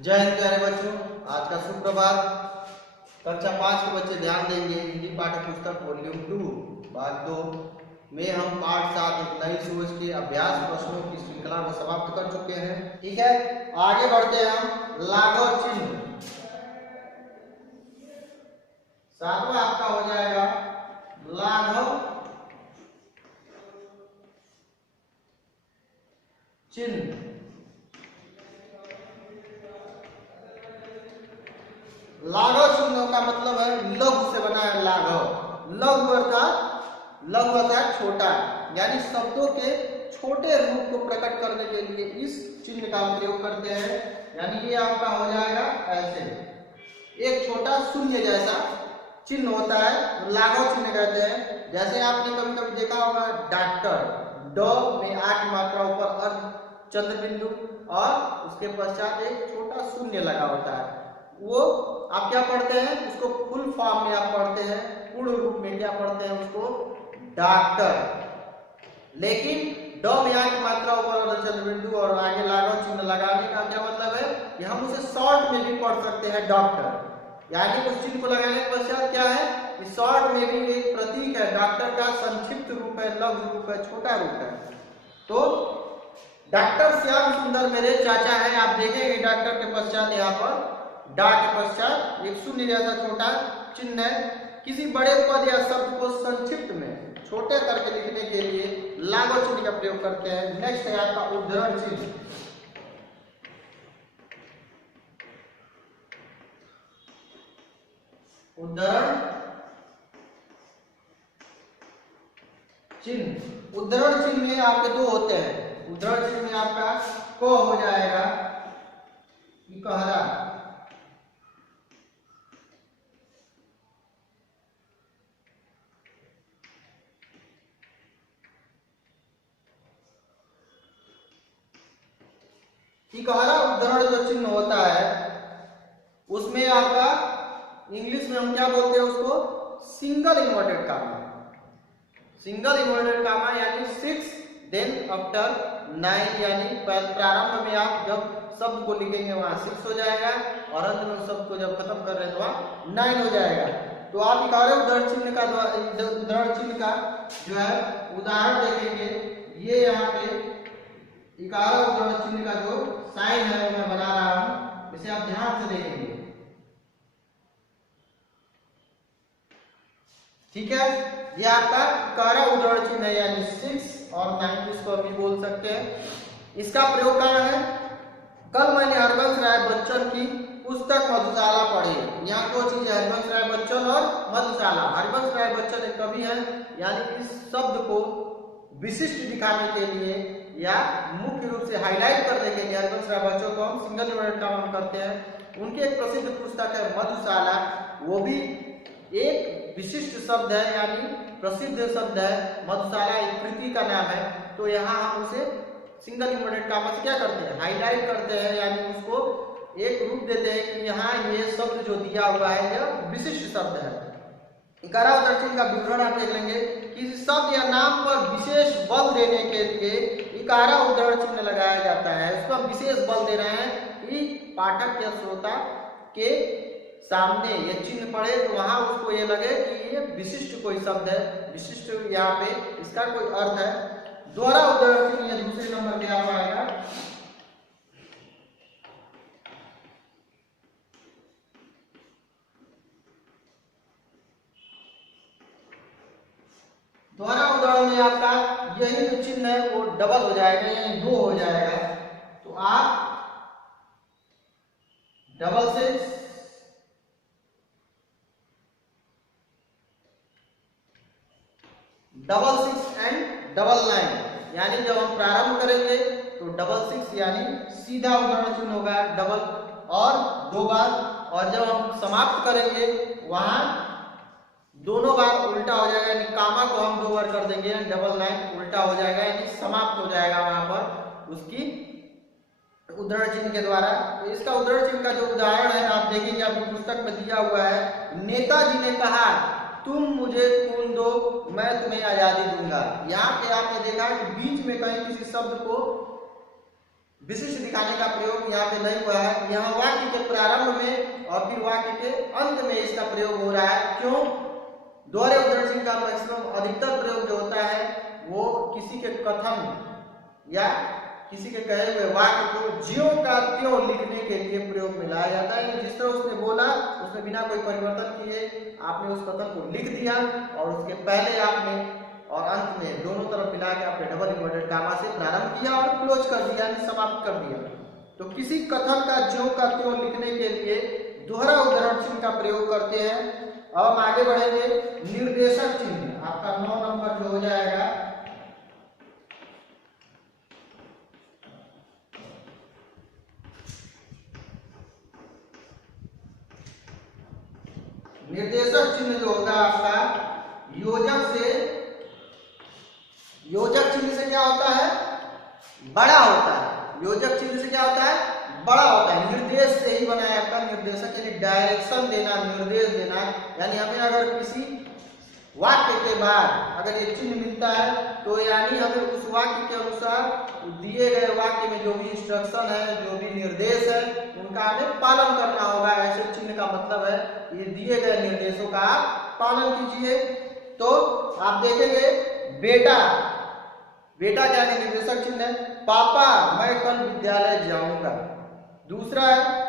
जय हिंद प्यारे बच्चों। आज का सुप्रभात। कक्षा 5 के बच्चे ध्यान देंगे। हिंदी पाठ्य पुस्तक वॉल्यूम 2 भाग 2 में हम पाठ 7 एक नई सोच के अभ्यास प्रश्नों की श्रृंखला को समाप्त कर चुके हैं। ठीक है, आगे बढ़ते हैं हम। लाघव चिन्ह सातवां आपका हो जाएगा लाघव चिन्ह। लाघव चिन्ह का मतलब है लघु से बना है। लाघव लघु अर्थात छोटा, यानी शब्दों के छोटे रूप को प्रकट करने के लिए इस चिन्ह का प्रयोग करते हैं। यानी ये आपका हो जाएगा ऐसे, एक छोटा शून्य जैसा चिन्ह होता है, लाघव चिन्ह कहते हैं। जैसे आपने कभी कभी देखा होगा डॉक्टर, ड में 8 मात्रा ऊपर अर्ध चंद्र बिंदु और उसके पश्चात एक छोटा शून्य लगा होता है। वो आप क्या पढ़ते हैं, उसको फुल फॉर्म में आप पढ़ते हैं, पूर्ण रूप में क्या पढ़ते हैं, उसको डॉक्टर। लेकिन ड में 8 मात्रा ऊपर अर्ध चंद्र बिंदु और आगे लाघव चिन्ह लगाने का क्या मतलब है कि हम उसे शॉर्ट में भी पढ़ सकते हैं डॉक्टर। यानी उस चिन्ह को लगाने के पश्चात क्या है कि शॉर्ट में भी एक प्रतीक है, डॉक्टर का संक्षिप्त रूप है, लघु रूप है, छोटा रूप है। तो डॉक्टर श्याम सुंदर मेरे चाचा है। आप देखेंगे डॉक्टर के पश्चात यहाँ पर डा के पश्चात एक शून्य जैसा छोटा चिन्ह है। किसी बड़े पद या शब्द को संक्षिप्त में छोटे करके लिखने के लिए लाघव चिन्ह का प्रयोग करते हैं। नेक्स्ट है आपका उद्धरण चिन्ह। उद्धरण चिन्ह में आपके दो होते हैं। उद्धरण चिन्ह में आपका क हो जाएगा कहरा, इकहरा उद्धरण जो चिन्ह होता है उसमें आपका इंग्लिश में हम क्या बोलते हैं उसको, single inverted comma. Single inverted comma यानी 6 देन आफ्टर 9, यानी प्रारंभ में आप जब शब्द को लिखेंगे वहां 6 हो जाएगा और अंत में शब्द को जब खत्म कर रहे हैं तो वहां 9 हो जाएगा। तो आप उद्धरण चिन्ह का जो है उदाहरण देखेंगे। ये यहाँ पे इकारा उद्धरण चिन्ह का जो साइन है वो मैं बना रहा हूं, इसे आप ध्यान से देखेंगे। ठीक है, ये आपका इकारा उद्धरण चिन्ह है, यानी 6 और 9 इसको भी बोल सकते हैं। इसका प्रयोग कहाँ है, कल मैंने हरिवंश राय बच्चन की पुस्तक मधुशाला पढ़ी। यहाँ दो चीज है, हरिवंश राय बच्चन और मधुशाला। हरिवंश राय बच्चन एक कवि है, यानी इस शब्द को विशिष्ट दिखाने के लिए या मुख्य रूप से हाईलाइट करने के लिए हरिवंश राय बच्चन को हम सिंगल इन्वर्टेड कामा करते हैं। उनकी एक प्रसिद्ध पुस्तक है मधुशाला, वो भी एक विशिष्ट शब्द है, यानी प्रसिद्ध शब्द है। मधुशाला एक कृति का नाम है। तो यहाँ हम उसे सिंगल इन्वर्टेड कामा से क्या करते हैं, हाईलाइट करते हैं, यानी उसको एक रूप देते हैं कि यहाँ ये शब्द जो दिया हुआ है यह विशिष्ट शब्द है। इकारा उद्धरण चिन्ह का विवरण आप देख लेंगे। किसी शब्द या नाम पर विशेष बल देने के लिए इकारा उद्धरण चिन्ह लगाया जाता है। इसको हम विशेष बल दे रहे हैं कि पाठक या श्रोता के सामने ये चिन्ह पढ़े तो वहां उसको ये लगे कि ये विशिष्ट कोई शब्द है, विशिष्ट यहाँ पे इसका कोई अर्थ है। दोहरा उद्धरण चिन्ह ये दूसरे नंबर पे आ पाएगा। दोहरा उदाहरण में आपका यही जो चिन्ह है वो डबल हो जाएगा, यानी 2 हो जाएगा। तो आप डबल 6 एंड डबल 9, यानी जब हम प्रारंभ करेंगे तो डबल 6 यानी सीधा उदाहरण चिन्ह होगा डबल और 2 बार, और जब हम समाप्त करेंगे वहां दोनों बार उल्टा हो जाएगा, यानी कामा को हम 2 बार कर देंगे, डबल 9 उल्टा हो जाएगा, यानी समाप्त हो जाएगा वहां पर उसकी उद्धरण चिन्ह के द्वारा। तो इसका उद्धरण चिन्ह का जो उदाहरण है आप देखेंगे, आपकी पुस्तक में दिया हुआ है। नेताजी ने कहा तुम मुझे खून दो मैं तुम्हें आजादी दूंगा। यहाँ पे आपने देखा कि बीच में कहीं किसी शब्द को विशिष्ट दिखाने का प्रयोग यहाँ पे नहीं हुआ है। यहाँ वाक्य के प्रारंभ में और फिर वाक्य के अंत में इसका प्रयोग हो रहा है। क्यों? दोहरे उद्धरण चिन्ह का मैक्सिमम अधिकतर प्रयोग जो होता है वो किसी के कथन या किसी के कहे हुए वाक्य को ज्यों का त्यों लिखने के लिए प्रयोग में लाया जाता है। जिस तरह उसने बोला उसने बिना कोई परिवर्तन किए आपने उस कथन को लिख दिया और उसके पहले आपने और अंत में दोनों तरफ मिला के आपने डबल इन्वर्टेड कामा से प्रारंभ किया और क्लोज कर दिया, यानी समाप्त कर दिया। तो किसी कथन का ज्यों का त्यों लिखने के लिए दोहरा उद्धरण चिन्ह का प्रयोग करते हैं। अब हम आगे बढ़ेंगे। निर्देशक चिन्ह आपका 9 नंबर जो हो जाएगा। निर्देशक चिन्ह जो होगा आपका योजक चिन्ह से क्या होता है? बड़ा होता है। योजक चिन्ह से क्या होता है? बड़ा होता है। निर्देश से ही बनाया आपका निर्देशक, यानी डायरेक्शन देना, निर्देश देना। यानी हमें अगर किसी वाक्य के बाद अगर ये चिन्ह मिलता है तो यानी हमें उस वाक्य के अनुसार दिए गए वाक्य में जो भी इंस्ट्रक्शन है, जो भी निर्देश है, उनका हमें पालन करना होगा। ऐसे चिन्ह का मतलब है ये दिए गए निर्देशों का आप पालन कीजिए। तो आप देखेंगे बेटा क्या है? निर्देशक चिन्ह है। पापा मैं कल विद्यालय जाऊंगा। दूसरा है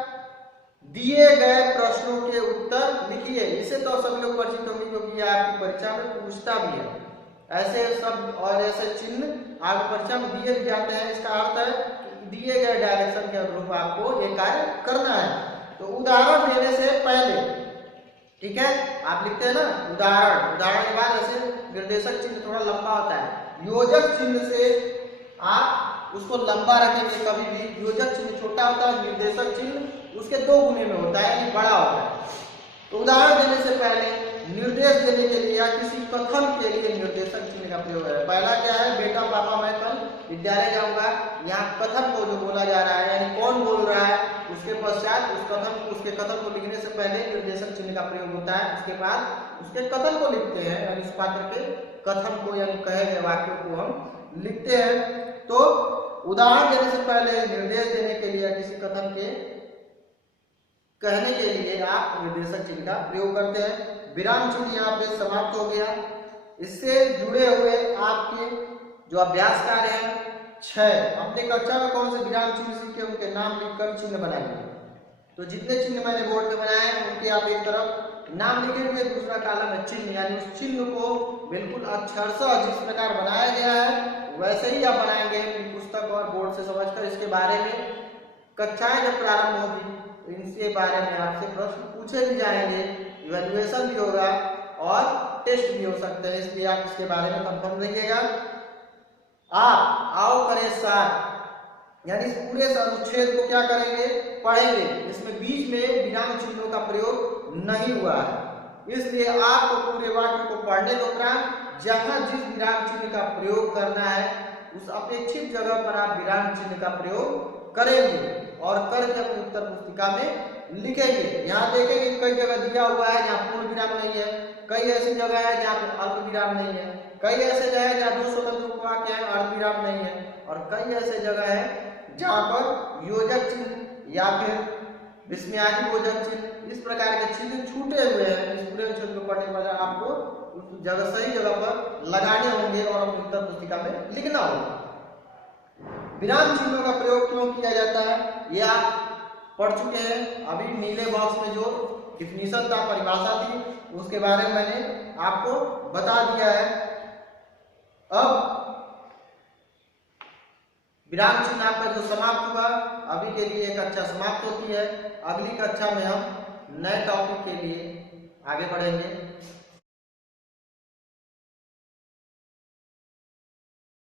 दिए गए प्रश्नों के उत्तर लिखिए। इसे तो सभी लोग परिचित होंगे क्योंकि यह आपकी परीक्षा में पूछता भी है। ऐसे शब्द और ऐसे चिन्ह आपकी परीक्षा में दिए भी जाते हैं। इसका अर्थ है कि दिए गए डायरेक्शन के अनुरूप आपको ये कार्य करना है। तो उदाहरण देने से पहले, ठीक है, आप लिखते हैं ना उदाहरण के बाद ऐसे निर्देशक चिन्ह थोड़ा लंबा होता है। योजक चिन्ह से आप उसको लंबा रखेंगे कभी भी। योजक चिन्ह छोटा होता है, निर्देशक चिन्ह उसके 2 गुने में होता है, यानी बड़ा होता है। तो उदाहरण देने से पहले निर्देश देने के लिए या किसी कथन के लिए निर्देशक चिन्ह का प्रयोग है। पहला क्या है? बेटा पापा मैं कल विद्यालय जाऊंगा। यहाँ कथन को जो बोला जा रहा है, यानी कौन बोल रहा है, उसके पश्चात उसके कथन को लिखने से पहले निर्देशक चिन्ह का प्रयोग होता है। उसके बाद उसके कथन को लिखते हैं, यानी उस पात्र के कथन को यानी कहे गए वाक्यों को हम लिखते हैं। तो उदाहरण देने से पहले निर्देश देने के लिए किसी कथन के कहने के लिए आप निर्देशक चिन्ह का प्रयोग करते हैं। विराम चिन्ह यहाँ पे समाप्त हो गया। इससे जुड़े हुए आपके जो अभ्यास कार्य हैं 6, अपने कक्षा में कौन से विराम चिन्ह सीखे उनके नाम लिखकर चिन्ह बनाइए। तो जितने चिन्ह मैंने बोर्ड पे बनाए हैं उनके आप एक तरफ नाम लिखेंगे, दूसरा कॉलम है चिन्ह, यानी उस चिन्ह को बिल्कुल अक्षरशः जिस प्रकार बनाया गया है वैसे ही आप बनाएंगे। पुस्तक और बोर्ड से समझकर इसके बारे में कक्षाएं जब प्रारंभ होगी इनके बारे में आपसे प्रश्न पूछे भी जाएंगे, इवैल्यूएशन भी होगा और टेस्ट भी हो सकते हैं। इसलिए आप इसके बारे में कंफर्म रहिएगा। आप आओ करें साथ, यानी इस पूरे अनुच्छेद को क्या करेंगे? पढ़ेंगे। इसमें बीच में विराम चिन्हों का प्रयोग नहीं हुआ है, इसलिए आपको पूरे वाक्य को पढ़ने के उपरांत जहां जिस विराम चिन्ह का प्रयोग करना है उस अपेक्षित जगह पर आप विराम चिन्ह का प्रयोग करेंगे और करके अपनी उत्तर पुस्तिका में लिखेंगे। यहाँ देखेंगे कई जगह दिया हुआ है जहाँ पूर्ण विराम नहीं है, कई ऐसी जगह है जहाँ अल्प विराम नहीं है, कई ऐसे जगह है जहाँ 2 स्वतंत्र उपवाक्य है, अर्ध विराम नहीं है, और कई ऐसे जगह है जहाँ पर योजक चिन्ह या फिर विस्मयादि बोधक चिन्ह इस प्रकार के चिन्ह छूटे हुए हैं। इस पूरे चिन्ह को पढ़ने पर आपको उस जगह सही जगह पर लगाने होंगे और अपनी उत्तर पुस्तिका में लिखना होगा। विराम चिन्हों का प्रयोग क्यों किया जाता है ये आप पढ़ चुके हैं। अभी नीले बॉक्स में जो डिफिनीशन था, परिभाषा थी, उसके बारे में मैंने आपको बता दिया है। अब विराम चिन्ह आपका जो समाप्त हुआ, अभी के लिए कक्षा समाप्त होती है। अगली कक्षा में हम नए टॉपिक के लिए आगे बढ़ेंगे।